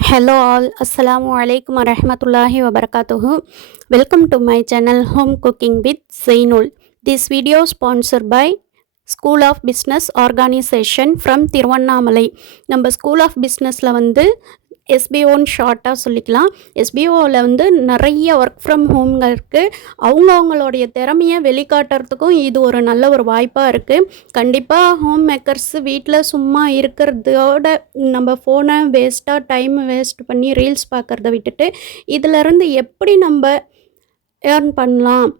Hello all, Assalamu alaikum warahmatullahi wabarakatuh. Welcome to my channel Home Cooking with Zainul. This video sponsored by School of Business Organization from Tiruvannamalai. நம்ம school of பிஸ்னஸில் எஸ்பிஓன்னு ஷார்ட்டாக சொல்லிக்கலாம். எஸ்பிஓவில் நிறைய work from ஹோம்ங்க இருக்குது. அவங்களுடைய திறமையை வெளிக்காட்டுறதுக்கும் இது ஒரு நல்ல ஒரு வாய்ப்பாக இருக்குது. கண்டிப்பாக ஹோம் மேக்கர்ஸ் வீட்டில் சும்மா இருக்கிறதோட நம்ம ஃபோனை டைம் வேஸ்ட் பண்ணி ரீல்ஸ் பார்க்குறத விட்டுட்டு இதிலருந்து எப்படி நம்ம ஏர்ன் பண்ணலாம்,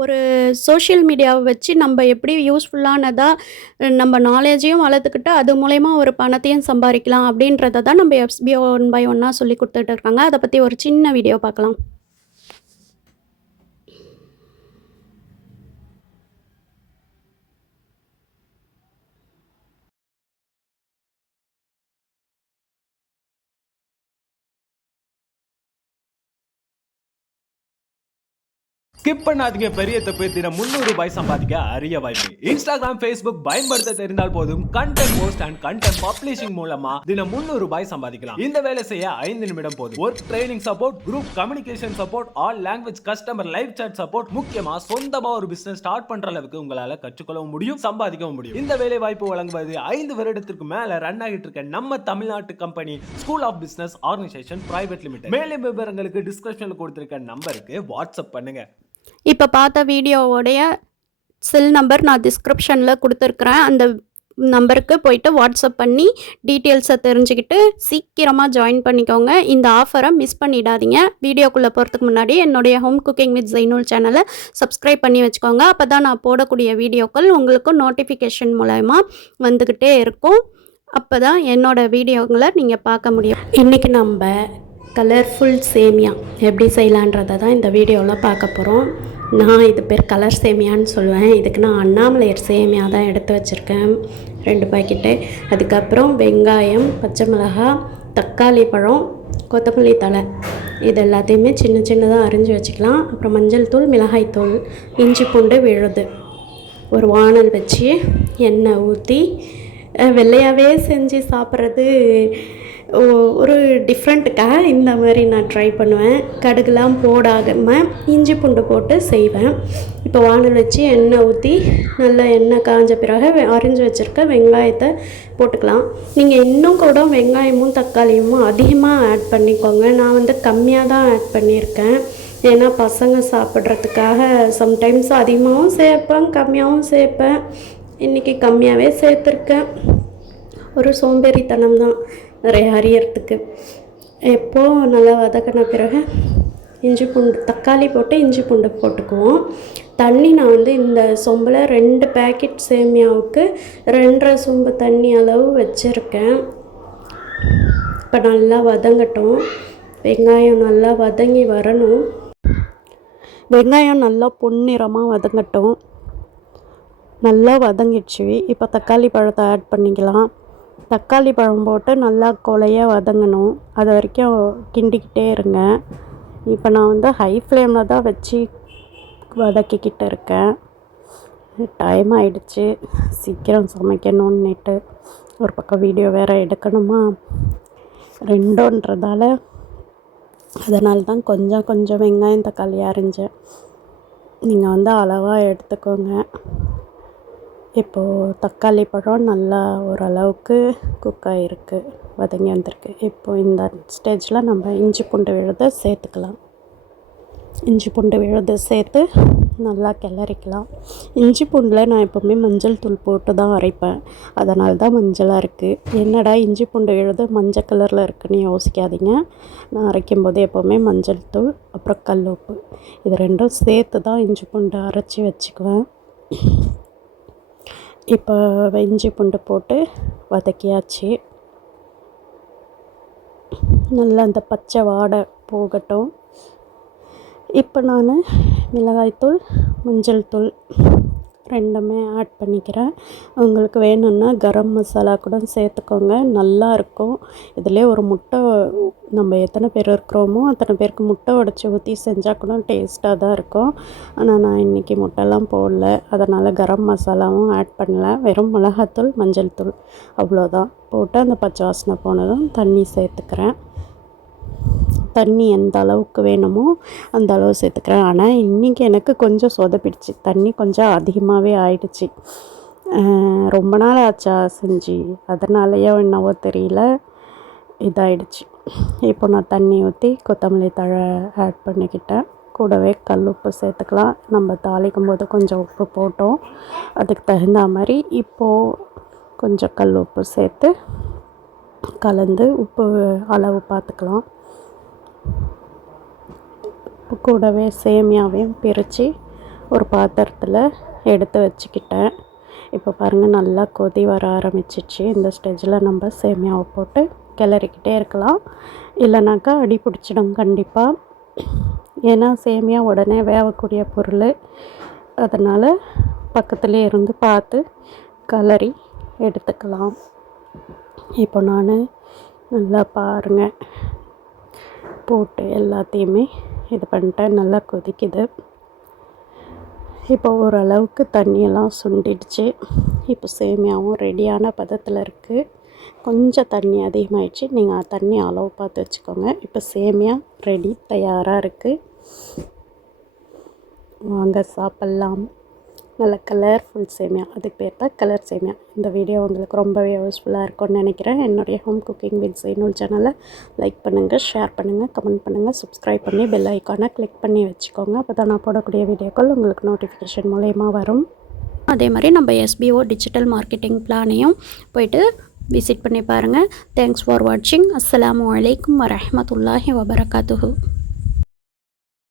ஒரு சோஷியல் மீடியாவை வச்சு நம்ம எப்படி யூஸ்ஃபுல்லானதாக நம்ம நாலேஜையும் வளர்த்துக்கிட்டு அது மூலயமா ஒரு பணத்தையும் சம்பாதிக்கலாம் அப்படின்றத தான் நம்ம எஸ்பிஓ 1 by 1 சொல்லி கொடுத்துட்டு இருக்காங்க. அதை பற்றி ஒரு சின்ன வீடியோ பார்க்கலாம். ஸ்கிப் பண்ணாதீங்க, பெரிய தப்பு. தினம் 300 ரூபாய் சம்பாதிக்க அரிய வாய்ப்பு. இன்ஸ்டாகிராம், ஃபேஸ்புக் பயன்படுத்த தெரிந்தால் போதும் content post and content publishing மூலமா தினம் 300 ரூபாய் சம்பாதிக்கலாம். இந்த வேலை செய்ய 5 நிமிடம் போதும். Work training support, group communication support, all language customer live chat support, முக்கியமா சொந்தமா ஒரு பிசினஸ் ஸ்டார்ட் பண்ற அளவுக்கு உங்களால கற்றுக்கொள்ளவும் முடியும், சம்பாதிக்கவும் முடியும். இந்த வேலை வாய்ப்பு வழங்குவது 5 வருடத்திற்கு மேல ரன் ஆகிட்டு இருக்க நம்ம தமிழ்நாட்டு company school of business organisation private limited. மேலும் விவரங்களுக்கு டிஸ்கிரிப்ஷன்ல கொடுத்திருக்க நம்பருக்கு வாட்ஸ்அப் பண்ணுங்க. இப்போ பார்த்த வீடியோவோடைய செல் நம்பர் நான் டிஸ்கிரிப்ஷனில் கொடுத்துருக்குறேன். அந்த நம்பருக்கு போயிட்டு வாட்ஸ்அப் பண்ணி டீட்டெயில்ஸை தெரிஞ்சுக்கிட்டு சீக்கிரமாக ஜாயின் பண்ணிக்கோங்க. இந்த ஆஃபரை மிஸ் பண்ணிடாதீங்க. வீடியோக்குள்ளே போகிறதுக்கு முன்னாடி என்னுடைய ஹோம் குக்கிங் வித் ஜெய்னூல் சேனலை சப்ஸ்கிரைப் பண்ணி வச்சுக்கோங்க. அப்போ தான் நான் போடக்கூடிய வீடியோக்கள் உங்களுக்கு நோட்டிஃபிகேஷன் மூலமா வந்துக்கிட்டே இருக்கும். அப்போ தான் என்னோடய வீடியோங்களை நீங்கள் பார்க்க முடியும். இன்றைக்கி நம்ம கலர்ஃபுல் சேமியா எப்படி செய்யலான்றதை தான் இந்த வீடியோவில் பார்க்க போகிறோம். நான் இது பேர் கலர் சேமியான்னு சொல்லுவேன். இதுக்கு நான் அண்ணாமலையர் சேமியா தான் எடுத்து வச்சுருக்கேன், 2 பாக்கெட்டு. அதுக்கப்புறம் வெங்காயம், பச்சை மிளகாய், தக்காளி பழம், கொத்தமல்லி தழை, இது எல்லாத்தையுமே சின்ன சின்னதாக அரிஞ்சு வச்சுக்கலாம். அப்புறம் மஞ்சள் தூள், மிளகாய் தூள், இஞ்சி பூண்டு விழுது. ஒரு வானல் வச்சு எண்ணெய் ஊற்றி வெள்ளையாகவே செஞ்சு சாப்பிட்றது ஒரு டிஃப்ரெண்ட்டுக்காக இந்த மாதிரி நான் ட்ரை பண்ணுவேன். கடுகுலாம் போடாமல் இஞ்சி பூண்டு போட்டு செய்வேன். இப்போ வானல் வச்சு எண்ணெய் ஊற்றி நல்லா எண்ணெய் காஞ்ச பிறகு அரிஞ்சு வச்சுருக்க வெங்காயத்தை போட்டுக்கலாம். நீங்கள் இன்னும் கூட வெங்காயமும் தக்காளியும் அதிகமாக ஆட் பண்ணிக்கோங்க. நான் கம்மியாக தான் ஆட் பண்ணியிருக்கேன். ஏன்னா பசங்க சாப்பிட்றதுக்காக சம்டைம்ஸ் அதிகமாகவும் சேர்ப்பேன், கம்மியாகவும் சேர்ப்பேன். இன்றைக்கி கம்மியாகவே சேர்த்துருக்கேன். ஒரு சோம்பேறித்தனம் தான் நிறைய அரியறதுக்கு. எப்போது நல்லா வதக்கின பிறகு இஞ்சி பூண்டு, தக்காளி போட்டு இஞ்சி பூண்டு போட்டுக்குவோம். தண்ணி நான் இந்த சொம்பில் 2 பேக்கெட் சேமியாவுக்கு 2.5 சொம்பு தண்ணி அளவு வச்சுருக்கேன். இப்போ நல்லா வதங்கட்டும். வெங்காயம் நல்லா வதங்கி வரணும். வெங்காயம் நல்லா பொன்னிறமாக வதங்கட்டும். நல்லா வதங்கிடுச்சு. இப்போ தக்காளி பழத்தை ஆட் பண்ணிக்கலாம். தக்காளி பழம் போட்டு நல்லா கொலையாக வதங்கணும். அது வரைக்கும் கிண்டிக்கிட்டே இருங்க. இப்போ நான் ஹை ஃப்ளேமில் தான் வச்சு வதக்கிக்கிட்டு இருக்கேன். டைம் ஆகிடுச்சு, சீக்கிரம் ஒரு பக்கம் வீடியோ வேறு எடுக்கணுமா, ரெண்டோன்றதால அதனால தான் கொஞ்சம் வெங்காயம் தக்காளி அரிஞ்சேன். நீங்கள் அளவாக எடுத்துக்கோங்க. இப்போது தக்காளி பழம் நல்லா ஓரளவுக்கு குக் ஆகிருக்கு, வதங்கி வந்திருக்கு. இப்போது இந்த ஸ்டேஜில் நம்ம இஞ்சி பூண்டு விழுதை சேர்த்துக்கலாம். இஞ்சி பூண்டு விழுதை சேர்த்து நல்லா கிளறிக்கலாம். இஞ்சி பூண்டில் நான் எப்போவுமே மஞ்சள் தூள் போட்டு தான் அரைப்பேன், அதனால தான் மஞ்சளாக இருக்குது. என்னடா இஞ்சி பூண்டு விழுது மஞ்சள் கலரில் இருக்குன்னு யோசிக்காதீங்க. நான் அரைக்கும் போது எப்போவுமே மஞ்சள் தூள் அப்புறம் கல் உப்பு இது 2ம் சேர்த்து தான் இஞ்சி பூண்டு அரைச்சி வச்சுக்குவேன். இப்போ இஞ்சி பூண்டு போட்டு வதக்கியாச்சு. நல்லா அந்த பச்சை வாடை போகட்டும். இப்போ நான் மிளகாய்த்தூள், மஞ்சள் தூள், ரெண்டுமே ஆட் பண்ணிக்கிறேன். உங்களுக்கு வேணும்னா கரம் மசாலா கூட சேர்த்துக்கோங்க, நல்லாயிருக்கும். இதிலே ஒரு முட்டை, நம்ம எத்தனை பேர் இருக்கிறோமோ அத்தனை பேருக்கு முட்டை உடச்சி ஊற்றி செஞ்சால் கூட டேஸ்ட்டாக தான் இருக்கும். ஆனால் நான் இன்றைக்கி முட்டைலாம் போடல, அதனால் கரம் மசாலாவும் ஆட் பண்ணல. வெறும் மிளகாத்தூள், மஞ்சள் தூள் அவ்வளோதான் போட்டு அந்த பச்சை வாசனை போனதும் தண்ணி சேர்த்துக்கிறேன். தண்ணி எந்த அளவுக்கு வேணுமோ அந்த அளவு சேர்த்துக்கிறேன். ஆனால் இன்றைக்கி எனக்கு கொஞ்சம் சொதப்பிடுச்சு, தண்ணி கொஞ்சம் அதிகமாகவே ஆயிடுச்சு. ரொம்ப நாள் ஆச்சா செஞ்சு, அதனாலேயோ என்னவோ தெரியல, இதாகிடுச்சு. இப்போ நான் தண்ணி ஊற்றி கொத்தமல்லி தழை ஆட் பண்ணிக்கிட்டேன். கூடவே கல் உப்பு சேர்த்துக்கலாம். நம்ம தாளிக்கும் போது கொஞ்சம் உப்பு போட்டோம், அதுக்கு தகுந்த மாதிரி இப்போது கொஞ்சம் கல் உப்பு சேர்த்து கலந்து உப்பு அளவு பார்த்துக்கலாம். கூடவே சேமியாவையும் பிரித்து ஒரு பாத்திரத்தில் எடுத்து வச்சுக்கிட்டேன். இப்போ பாருங்கள், நல்லா கொதி வர ஆரம்பிச்சிச்சு. இந்த ஸ்டேஜில் நம்ம சேமியாவை போட்டு கிளறிக்கிட்டே இருக்கலாம், இல்லைனாக்கா அடி பிடிச்சிடும் கண்டிப்பாக. ஏன்னா சேமியா உடனே வேகக்கூடிய பொருள், அதனால் பக்கத்துலேயே இருந்து பார்த்து கிளறி எடுத்துக்கலாம். இப்போ நான் நல்லா பாருங்கள் போட்டு எல்லாத்தையுமே இது பண்ணிட்டேன். நல்லா கொதிக்குது. இப்போ ஓரளவுக்கு தண்ணியெல்லாம் சுண்டிடுச்சு. இப்போ சேமியாவும் ரெடியான பதத்தில் இருக்குது. கொஞ்சம் தண்ணி அதிகமாகிடுச்சு, நீங்கள் தண்ணி அளவு பார்த்து வச்சுக்கோங்க. இப்போ சேமியா ரெடி, தயாராக இருக்குது. வாங்க சாப்பிட்லாம். நல்ல கலர்ஃபுல் சேமியா, அதுக்கு பேர் தான் கலர் சேமியா. இந்த வீடியோ உங்களுக்கு ரொம்பவே யூஸ்ஃபுல்லாக இருக்கும்னு நினைக்கிறேன். என்னுடைய ஹோம் குக்கிங் வித் ஜெய்னூல் சேனலை லைக் பண்ணுங்கள், ஷேர் பண்ணுங்கள், கமெண்ட் பண்ணுங்கள், சப்ஸ்கிரைப் பண்ணி பெல் ஐக்கானை கிளிக் பண்ணி வச்சுக்கோங்க. அப்போ தான் நான் போடக்கூடிய வீடியோக்கள் உங்களுக்கு நோட்டிஃபிகேஷன் மூலயமா வரும். அதே மாதிரி நம்ம SBO டிஜிட்டல் மார்க்கெட்டிங் பிளானையும் போயிட்டு விசிட் பண்ணி பாருங்கள். தேங்க்ஸ் ஃபார் வாட்சிங். அஸ்ஸலாமு அலைக்கும் வரஹ்மத்துல்லாஹி வபரகாத்துஹு.